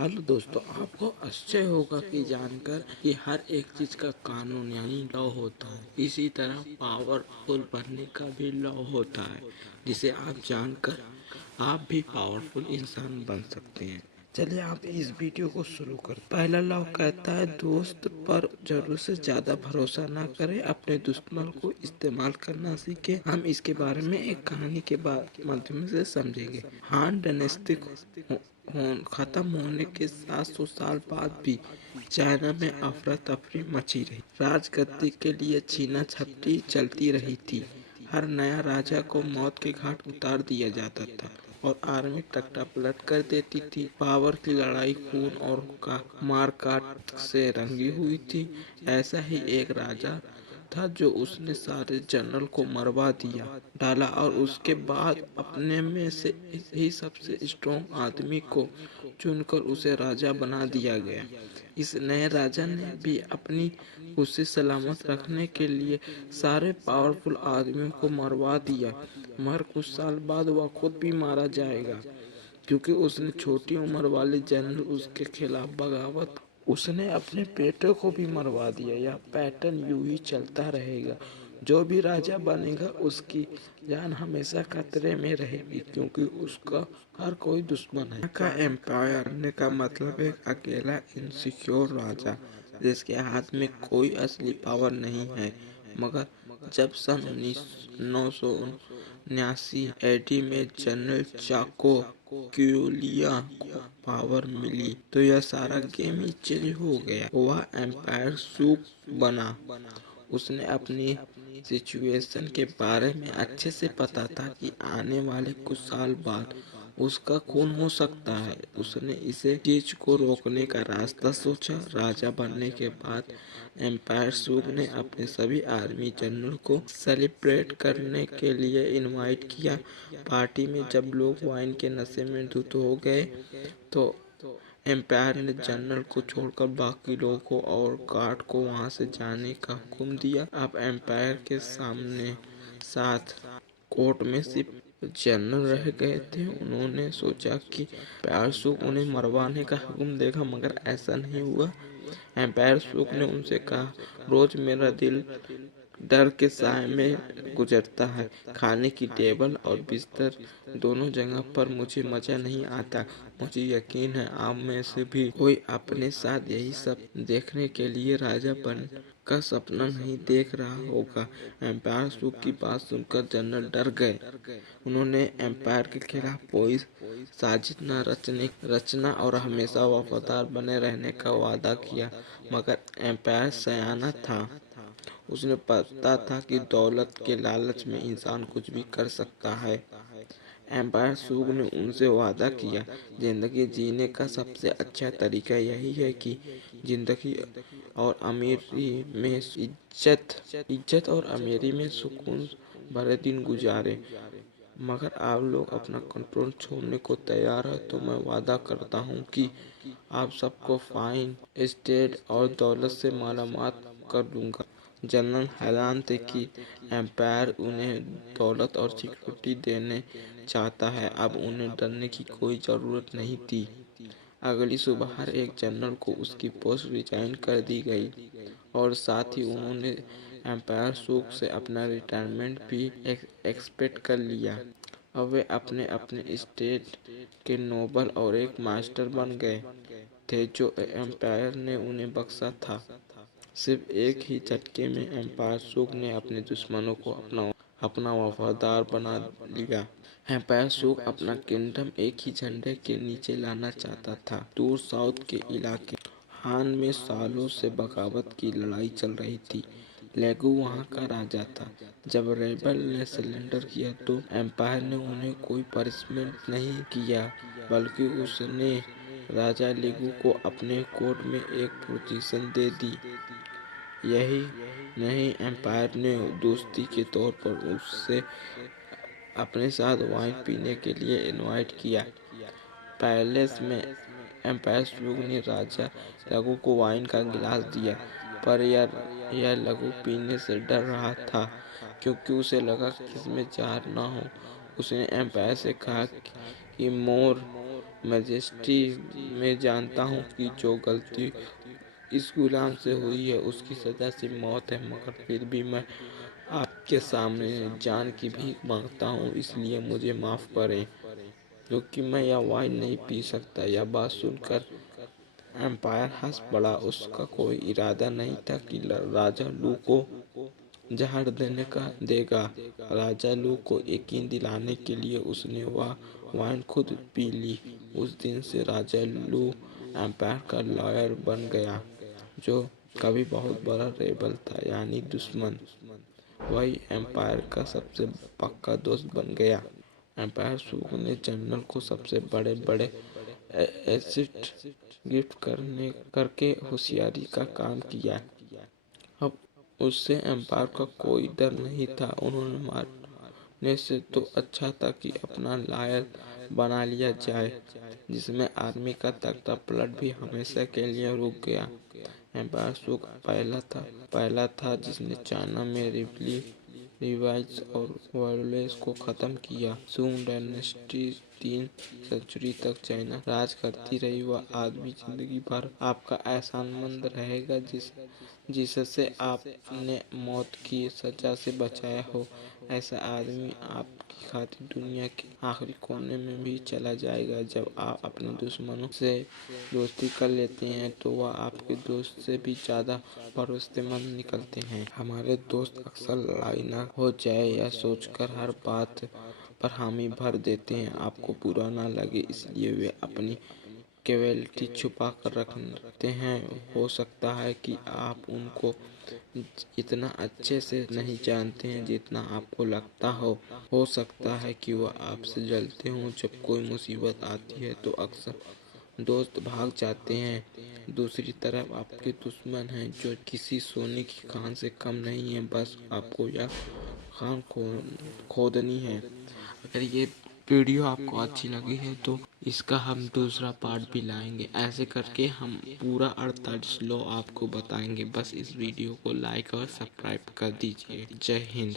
Hello दोस्तों, आपको आश्चर्य होगा कि जानकर कि हर एक चीज का कानून यानी लॉ होता है। इसी तरह पावरफुल बनने का भी लॉ होता है, जिसे आप जानकर आप भी पावरफुल इंसान बन सकते हैं। चलिए आप इस वीडियो को शुरू करें। पहला लॉ कहता है दोस्त पर जरूरत से ज्यादा भरोसा ना करें, अपने दुश्मन को इस्तेमाल करना सीखे। हम इसके बारे में एक कहानी के माध्यम से समझेंगे। हान डायनेस्टी खत्म होने के 700 साल बाद भी चाइना में अफरा तफरी मची रही। राजगद्दी के लिए छीना झपटी चलती रही थी। हर नया राजा को मौत के घाट उतार दिया जाता था और आर्मी टकटा पलट कर देती थी। पावर की लड़ाई खून और मार काट से रंगी हुई थी। ऐसा ही एक राजा था जो उसने सारे जनरल को मरवा दिया डाला और उसके बाद अपने में से ही सबसे स्ट्रॉन्ग आदमी को चुनकर उसे राजा बना दिया गया। इस नए राजा ने भी अपनी उसे सलामत रखने के लिए सारे पावरफुल आदमियों को मरवा दिया, मगर कुछ साल बाद वह खुद भी मारा जाएगा क्योंकि उसने छोटी उम्र वाले जनरल उसके खिलाफ बगावत। उसने अपने बेटे को भी मरवा दिया। यह पैटर्न यूं ही चलता रहेगा। जो भी राजा बनेगा उसकी जान हमेशा खतरे में रहेगी क्योंकि उसका हर कोई दुश्मन है। का एम्पायर ने का मतलब एक अकेला इनसिक्योर राजा जिसके हाथ में कोई असली पावर नहीं है। मगर जब सन 1979 एडी में जनरल चाको क्यूलिया को पावर मिली तो यह सारा गेम ही चेंज हो गया। वह एम्पायर सूप बना। उसने अपनी सिचुएशन के बारे में अच्छे से पता था कि आने वाले कुछ साल बाद उसका खून हो सकता है। उसने इसे चीज को रोकने का रास्ता सोचा। राजा बनने के बाद एम्पायर सूग ने अपने सभी आर्मी जनरल को सेलिब्रेट करने के लिए इनवाइट किया। पार्टी में जब लोग वाइन के नशे में धुत हो गए तो एम्पायर ने जनरल को छोड़कर बाकी लोगों को और गार्ड को वहां से जाने का हुक्म दिया। अब एम्पायर के सामने साथ कोर्ट में सिर्फ जनरल रह गए थे। उन्होंने सोचा कि एम्पायर सूग उन्हें मरवाने का हुक्म देगा, मगर ऐसा नहीं हुआ। एम्पायर सूग ने उनसे कहा, रोज मेरा दिल डर के साए में गुजरता है। खाने की टेबल और बिस्तर दोनों जगह पर मुझे मजा नहीं आता। मुझे यकीन है आप में से भी कोई अपने साथ यही सब देखने के लिए राजा बन का सपना नहीं देख रहा होगा। एम्पायर सूग की बात सुनकर जनरल डर गए। उन्होंने एम्पायर के खिलाफ कोई साजिश न रचना और हमेशा वफादार बने रहने का वादा किया। मगर एम्पायर सयाना था। उसने पता था कि दौलत के लालच में इंसान कुछ भी कर सकता है। एम्पायर सूग ने उनसे वादा किया, जिंदगी जीने का सबसे अच्छा तरीका यही है कि जिंदगी और अमीरी में इज्जत और अमीरी में सुकून भरे दिन गुजारे। मगर आप लोग अपना कंट्रोल छोड़ने को तैयार है तो मैं वादा करता हूँ कि आप सबको फाइन स्टेट और दौलत से मालामाल कर दूंगा। जनरल हैरान थे कि एम्पायर उन्हें दौलत और सिक्योरिटी देने चाहता है। अब उन्हें डरने की कोई ज़रूरत नहीं थी। अगली सुबह हर एक जनरल को उसकी पोस्ट रिजाइन कर दी गई और साथ ही उन्होंने एम्पायर सूग से अपना रिटायरमेंट भी एक्सपेक्ट कर लिया। अब वे अपने अपने स्टेट के नोबल और एक मास्टर बन गए थे जो एम्पायर ने उन्हें बख्शा था। सिर्फ एक ही झटके में एम्पायर सूग ने अपने दुश्मनों को अपना वफादार बना लिया। एम्पायर सूग अपना किंगडम एक ही झंडे के नीचे लाना चाहता था। दूर साउथ के इलाके हान में सालों से बगावत की लड़ाई चल रही थी। लेगू वहां का राजा था। जब रेबल ने सरेंडर किया तो एम्पायर ने उन्हें कोई पनिशमेंट नहीं किया, बल्कि उसने राजा लेगू को अपने कोर्ट में एक पोजीशन दे दी। यही नहीं, एम्पायर ने दोस्ती के तौर पर उससे अपने साथ वाइन पीने के लिए इनवाइट किया। पैलेस में एम्पायर सूग ने राजा लघु को वाइन का गिलास दिया, पर यह लघु पीने से डर रहा था क्योंकि उसे लगा कि इसमें जहर न हो। उसने एम्पायर से कहा कि मोर मैजेस्टी में जानता हूँ कि जो गलती इस गुलाम से हुई है उसकी सजा सिर्फ मौत है, मगर फिर भी मैं आपके सामने जान की भीख मांगता हूँ, इसलिए मुझे माफ़ करें, क्योंकि मैं यह वाइन नहीं पी सकता। यह बात सुनकर एम्पायर हंस पड़ा। उसका कोई इरादा नहीं था कि राजा लू को जहर देने का देगा। राजा लू को यकीन दिलाने के लिए उसने वह वाइन खुद पी ली। उस दिन से राजा लू एम्पायर का लॉयर बन गया, जो कभी बहुत बड़ा रेबल था, यानी दुश्मन। वही एम्पायर का सबसे पक्का दोस्त बन गया। एम्पायर सूख ने जनरल को सबसे बड़े बड़े एसेट गिफ्ट करके होशियारी का काम किया। अब उससे एम्पायर का कोई डर नहीं था। उन्होंने मारने से तो अच्छा था कि अपना लायल बना लिया जाए, जिसमें आर्मी का तख्ता पलट भी हमेशा के लिए रुक गया। एम्पायर सूख पहला था जिसने चाइना में रिवाइज और वायलेंस को खत्म किया। सुंग डायनेस्टी 3 सेंचुरी तक चाइना राज करती रही। वह आदमी जिंदगी भर आपका एहसानमंद रहेगा जिससे आपने मौत की सजा से बचाया हो। ऐसा आदमी आपकी खातिर दुनिया के आखिरी कोने में भी चला जाएगा। जब आप अपने दुश्मनों से दोस्ती कर लेते हैं तो वह आपके दोस्त से भी ज्यादा भरोसेमंद निकलते हैं। हमारे दोस्त अक्सर लड़ाई न हो जाए यह सोचकर हर बात पर हामी भर देते हैं। आपको बुरा ना लगे इसलिए वे अपनी क्वालिटी छुपा कर रखते हैं। हो सकता है कि आप उनको इतना अच्छे से नहीं जानते हैं जितना आपको लगता हो सकता है कि वह आपसे जलते हों। जब कोई मुसीबत आती है तो अक्सर दोस्त भाग जाते हैं। दूसरी तरफ आपके दुश्मन हैं जो किसी सोने की खान से कम नहीं है, बस आपको यह खान खोदनी है। अगर ये वीडियो आपको अच्छी लगी है तो इसका हम दूसरा पार्ट भी लाएंगे। ऐसे करके हम पूरा 48 लॉ आपको बताएंगे। बस इस वीडियो को लाइक और सब्सक्राइब कर दीजिए। जय हिंद।